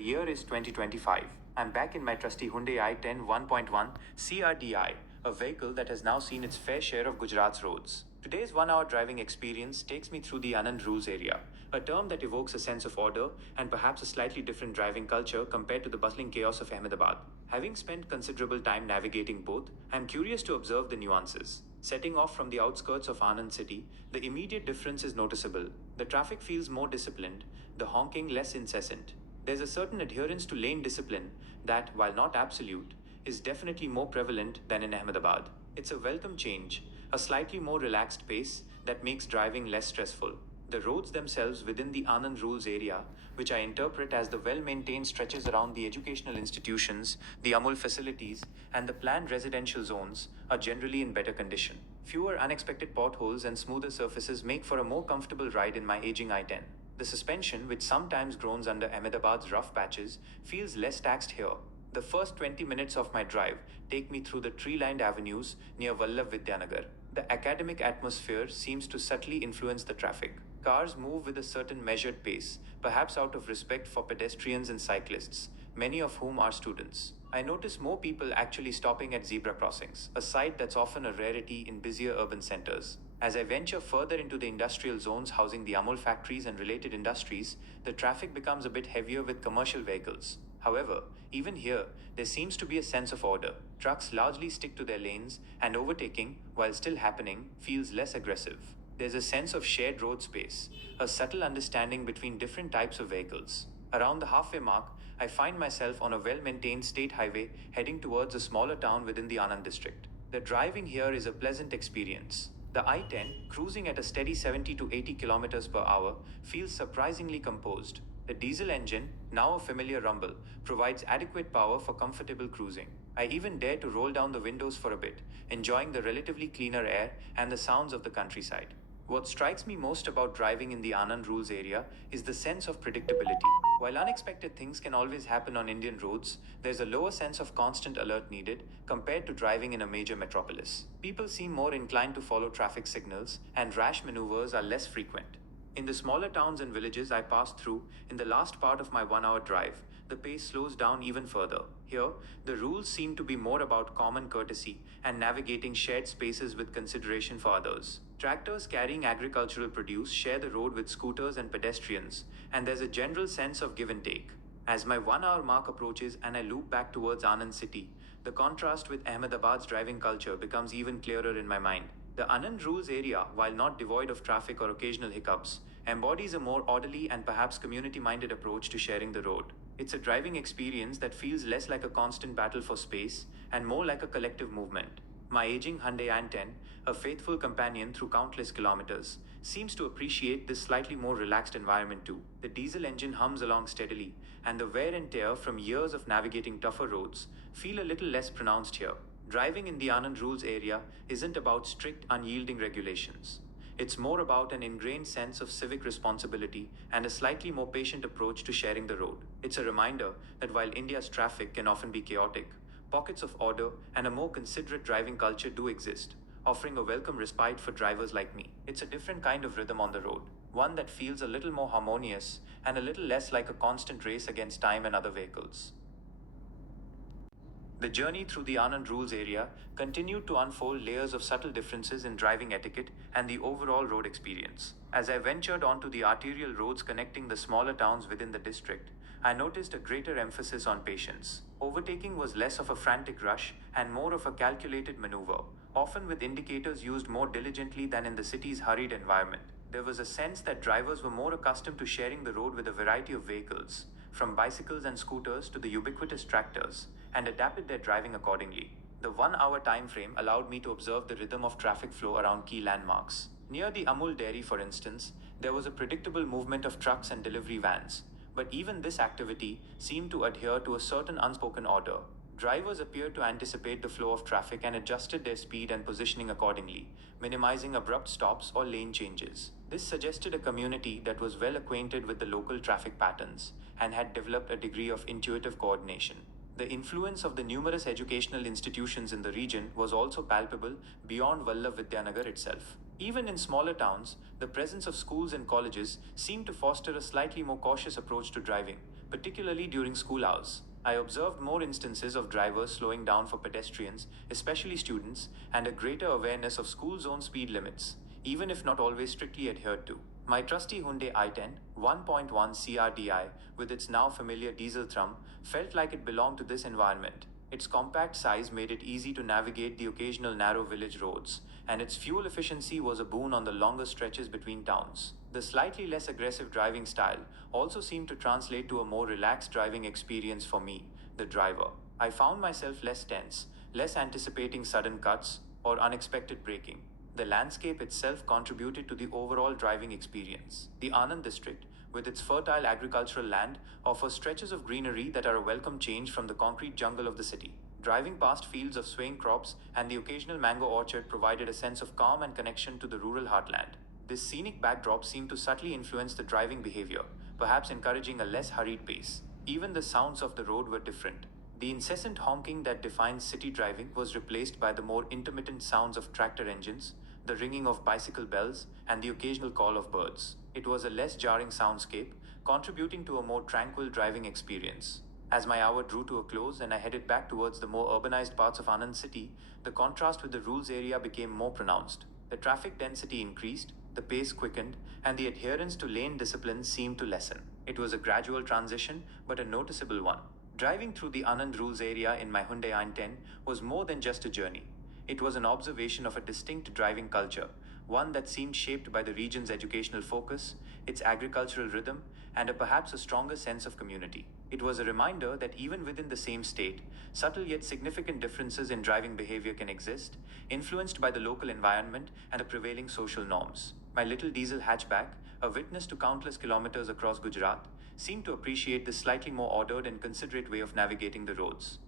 The year is 2025. I'm back in my trusty Hyundai i10 1.1 CRDI, a vehicle that has now seen its fair share of Gujarat's roads. Today's 1 hour driving experience takes me through the Anand Rules area, a term that evokes a sense of order and perhaps a slightly different driving culture compared to the bustling chaos of Ahmedabad. Having spent considerable time navigating both, I'm curious to observe the nuances. Setting off from the outskirts of Anand city, the immediate difference is noticeable. The traffic feels more disciplined, the honking less incessant. There's a certain adherence to lane discipline that, while not absolute, is definitely more prevalent than in Ahmedabad. It's a welcome change, a slightly more relaxed pace that makes driving less stressful. The roads themselves within the Anand Rules area, which I interpret as the well maintained stretches around the educational institutions, the Amul facilities, and the planned residential zones, are generally in better condition. Fewer unexpected potholes and smoother surfaces make for a more comfortable ride in my aging i10. The suspension, which sometimes groans under Ahmedabad's rough patches, feels less taxed here. The first 20 minutes of my drive take me through the tree lined avenues near Vallabh Vidyanagar. The academic atmosphere seems to subtly influence the traffic. Cars move with a certain measured pace, perhaps out of respect for pedestrians and cyclists, many of whom are students. I notice more people actually stopping at zebra crossings, a sight that's often a rarity in busier urban centers. As I venture further into the industrial zones housing the Amul factories and related industries, the traffic becomes a bit heavier with commercial vehicles. However, even here, there seems to be a sense of order. Trucks largely stick to their lanes, and overtaking, while still happening, feels less aggressive. There's a sense of shared road space, a subtle understanding between different types of vehicles. Around the halfway mark, I find myself on a well maintained state highway heading towards a smaller town within the Anand district. The driving here is a pleasant experience. The i10, cruising at a steady 70 to 80 kilometers per hour, feels surprisingly composed. The diesel engine, now a familiar rumble, provides adequate power for comfortable cruising. I even dare to roll down the windows for a bit, enjoying the relatively cleaner air and the sounds of the countryside. What strikes me most about driving in the Anand Rules area is the sense of predictability. While unexpected things can always happen on Indian roads, there's a lower sense of constant alert needed compared to driving in a major metropolis. People seem more inclined to follow traffic signals, and rash maneuvers are less frequent. In the smaller towns and villages I passed through in the last part of my 1 hour drive, the pace slows down even further. Here, the rules seem to be more about common courtesy and navigating shared spaces with consideration for others. Tractors carrying agricultural produce share the road with scooters and pedestrians, and there's a general sense of give and take. As my 1 hour mark approaches and I loop back towards Anand city, the contrast with Ahmedabad's driving culture becomes even clearer in my mind. The Anand Rules area, while not devoid of traffic or occasional hiccups, embodies a more orderly and perhaps community minded approach to sharing the road. It's a driving experience that feels less like a constant battle for space and more like a collective movement. My aging Hyundai i10, a faithful companion through countless kilometers, seems to appreciate this slightly more relaxed environment too. The diesel engine hums along steadily, and the wear and tear from years of navigating tougher roads feel a little less pronounced here. Driving in the Anand Rules area isn't about strict, unyielding regulations. It's more about an ingrained sense of civic responsibility and a slightly more patient approach to sharing the road. It's a reminder that while India's traffic can often be chaotic, pockets of order and a more considerate driving culture do exist, offering a welcome respite for drivers like me. It's a different kind of rhythm on the road, one that feels a little more harmonious and a little less like a constant race against time and other vehicles. The journey through the Anand Rules area continued to unfold layers of subtle differences in driving etiquette and the overall road experience. As I ventured onto the arterial roads connecting the smaller towns within the district, I noticed a greater emphasis on patience. Overtaking was less of a frantic rush and more of a calculated maneuver, often with indicators used more diligently than in the city's hurried environment. There was a sense that drivers were more accustomed to sharing the road with a variety of vehicles, from bicycles and scooters to the ubiquitous tractors, and adapted their driving accordingly. The 1 hour time frame allowed me to observe the rhythm of traffic flow around key landmarks. Near the Amul dairy, for instance, there was a predictable movement of trucks and delivery vans, but even this activity seemed to adhere to a certain unspoken order. Drivers appeared to anticipate the flow of traffic and adjusted their speed and positioning accordingly, minimizing abrupt stops or lane changes. This suggested a community that was well acquainted with the local traffic patterns and had developed a degree of intuitive coordination. The influence of the numerous educational institutions in the region was also palpable beyond Vallabh Vidyanagar itself. Even in smaller towns, the presence of schools and colleges seemed to foster a slightly more cautious approach to driving, particularly during school hours. I observed more instances of drivers slowing down for pedestrians, especially students, and a greater awareness of school zone speed limits, even if not always strictly adhered to. My trusty Hyundai i10 1.1 CRDI, with its now familiar diesel thrum, felt like it belonged to this environment. Its compact size made it easy to navigate the occasional narrow village roads, and its fuel efficiency was a boon on the longer stretches between towns. The slightly less aggressive driving style also seemed to translate to a more relaxed driving experience for me, the driver. I found myself less tense, less anticipating sudden cuts or unexpected braking. The landscape itself contributed to the overall driving experience. The Anand district, with its fertile agricultural land, offers stretches of greenery that are a welcome change from the concrete jungle of the city. Driving past fields of swaying crops and the occasional mango orchard provided a sense of calm and connection to the rural heartland. This scenic backdrop seemed to subtly influence the driving behavior, perhaps encouraging a less hurried pace. Even the sounds of the road were different. The incessant honking that defines city driving was replaced by the more intermittent sounds of tractor engines, the ringing of bicycle bells, and the occasional call of birds. It was a less jarring soundscape, contributing to a more tranquil driving experience. As my hour drew to a close and I headed back towards the more urbanized parts of Anand city, the contrast with the rules area became more pronounced. The traffic density increased, the pace quickened, and the adherence to lane discipline seemed to lessen. It was a gradual transition, but a noticeable one. Driving through the Anand rules area in my Hyundai i10 was more than just a journey. It was an observation of a distinct driving culture, one that seemed shaped by the region's educational focus, its agricultural rhythm, and perhaps a stronger sense of community. It was a reminder that even within the same state, subtle yet significant differences in driving behavior can exist, influenced by the local environment and the prevailing social norms. My little diesel hatchback, a witness to countless kilometers across Gujarat, seemed to appreciate this slightly more ordered and considerate way of navigating the roads.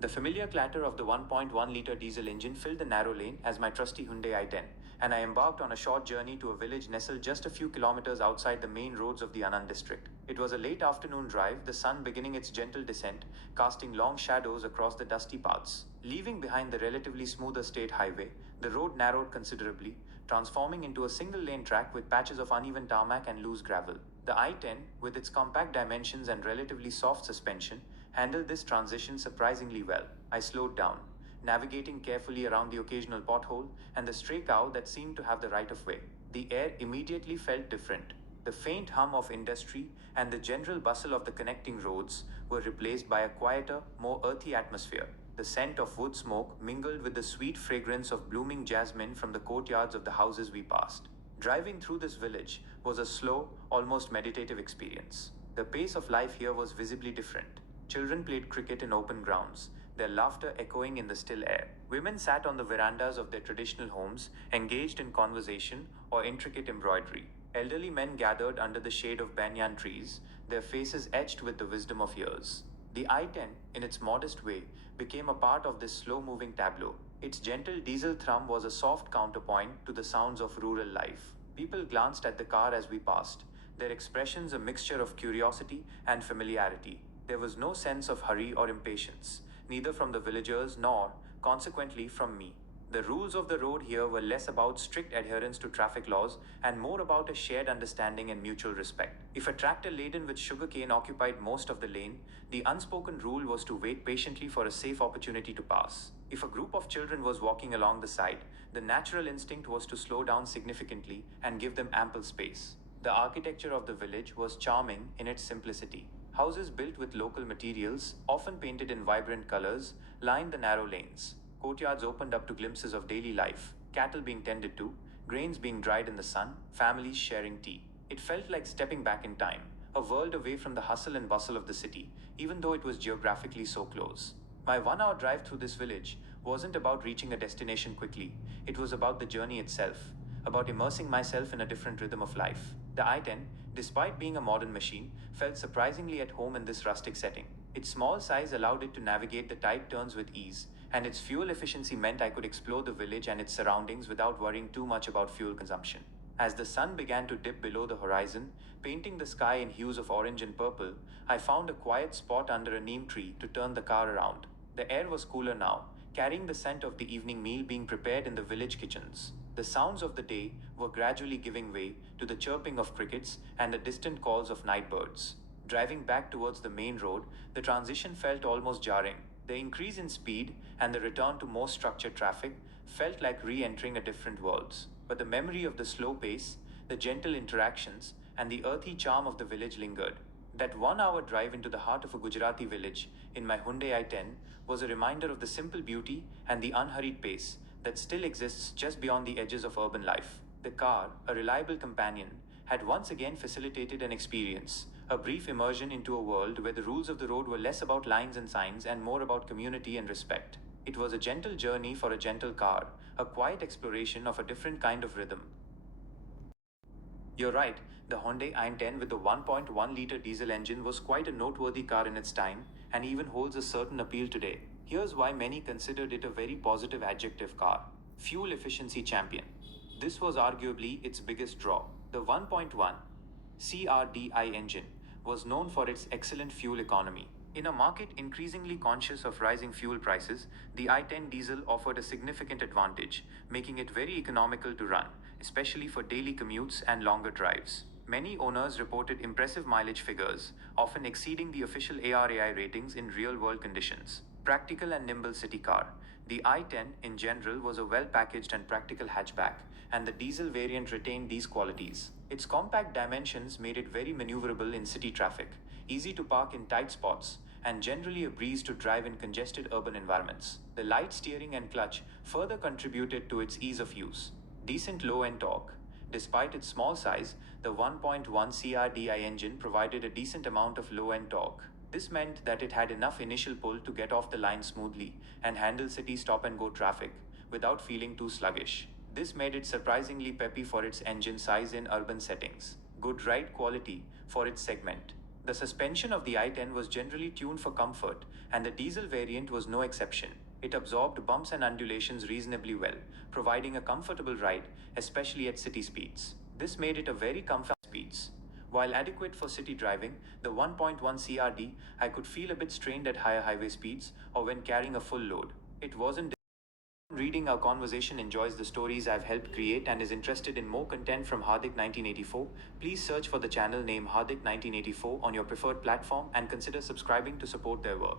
The familiar clatter of the 1.1-liter diesel engine filled the narrow lane as my trusty Hyundai i10, and I embarked on a short journey to a village nestled just a few kilometers outside the main roads of the Anand district. It was a late afternoon drive, the sun beginning its gentle descent, casting long shadows across the dusty paths. Leaving behind the relatively smoother state highway, the road narrowed considerably, transforming into a single-lane track with patches of uneven tarmac and loose gravel. The i10, with its compact dimensions and relatively soft suspension, handled this transition surprisingly well. I slowed down, navigating carefully around the occasional pothole and the stray cow that seemed to have the right of way. The air immediately felt different. The faint hum of industry and the general bustle of the connecting roads were replaced by a quieter, more earthy atmosphere. The scent of wood smoke mingled with the sweet fragrance of blooming jasmine from the courtyards of the houses we passed. Driving through this village was a slow, almost meditative experience. The pace of life here was visibly different. Children played cricket in open grounds, their laughter echoing in the still air. Women sat on the verandas of their traditional homes, engaged in conversation or intricate embroidery. Elderly men gathered under the shade of banyan trees, their faces etched with the wisdom of years. The i10, in its modest way, became a part of this slow-moving tableau. Its gentle diesel thrum was a soft counterpoint to the sounds of rural life. People glanced at the car as we passed, their expressions a mixture of curiosity and familiarity. There was no sense of hurry or impatience, neither from the villagers nor, consequently, from me. The rules of the road here were less about strict adherence to traffic laws and more about a shared understanding and mutual respect. If a tractor laden with sugarcane occupied most of the lane, the unspoken rule was to wait patiently for a safe opportunity to pass. If a group of children was walking along the side, the natural instinct was to slow down significantly and give them ample space. The architecture of the village was charming in its simplicity. Houses built with local materials, often painted in vibrant colors, lined the narrow lanes. Courtyards opened up to glimpses of daily life, cattle being tended to, grains being dried in the sun, families sharing tea. It felt like stepping back in time, a world away from the hustle and bustle of the city, even though it was geographically so close. My 1 hour drive through this village wasn't about reaching a destination quickly, it was about the journey itself, about immersing myself in a different rhythm of life. The i10, despite being a modern machine, felt surprisingly at home in this rustic setting. Its small size allowed it to navigate the tight turns with ease, and its fuel efficiency meant I could explore the village and its surroundings without worrying too much about fuel consumption. As the sun began to dip below the horizon, painting the sky in hues of orange and purple, I found a quiet spot under a neem tree to turn the car around. The air was cooler now, carrying the scent of the evening meal being prepared in the village kitchens. The sounds of the day were gradually giving way to the chirping of crickets and the distant calls of night birds. Driving back towards the main road, the transition felt almost jarring. The increase in speed and the return to more structured traffic felt like re entering a different world. But the memory of the slow pace, the gentle interactions, and the earthy charm of the village lingered. That 1 hour drive into the heart of a Gujarati village in my Hyundai i10 was a reminder of the simple beauty and the unhurried pace that still exists just beyond the edges of urban life. The car, a reliable companion, had once again facilitated an experience, a brief immersion into a world where the rules of the road were less about lines and signs and more about community and respect. It was a gentle journey for a gentle car, a quiet exploration of a different kind of rhythm. You're right, the Hyundai i10 with the 1.1-liter diesel engine was quite a noteworthy car in its time and even holds a certain appeal today. Here's why many considered it a very positive adjective car: fuel efficiency champion. This was arguably its biggest draw. The 1.1 CRDI engine was known for its excellent fuel economy. In a market increasingly conscious of rising fuel prices, the i10 diesel offered a significant advantage, making it very economical to run, especially for daily commutes and longer drives. Many owners reported impressive mileage figures, often exceeding the official ARAI ratings in real world conditions. Practical and nimble city car. The i10 in general was a well packaged and practical hatchback, and the diesel variant retained these qualities. Its compact dimensions made it very maneuverable in city traffic, easy to park in tight spots, and generally a breeze to drive in congested urban environments. The light steering and clutch further contributed to its ease of use. Decent low-end torque. Despite its small size, the 1.1 CRDI engine provided a decent amount of low-end torque. This meant that it had enough initial pull to get off the line smoothly and handle city stop-and-go traffic without feeling too sluggish. This made it surprisingly peppy for its engine size in urban settings. Good ride quality for its segment. The suspension of the i10 was generally tuned for comfort, and the diesel variant was no exception. It absorbed bumps and undulations reasonably well, providing a comfortable ride, especially at city speeds. This made it a very comfortable speeds. While adequate for city driving, the 1.1 CRD I could feel a bit strained at higher highway speeds or when carrying a full load. It wasn't reading our conversation enjoys the stories I've helped create and is interested in more content from Hardik 1984, please search for the channel name Hardik 1984 on your preferred platform and consider subscribing to support their work.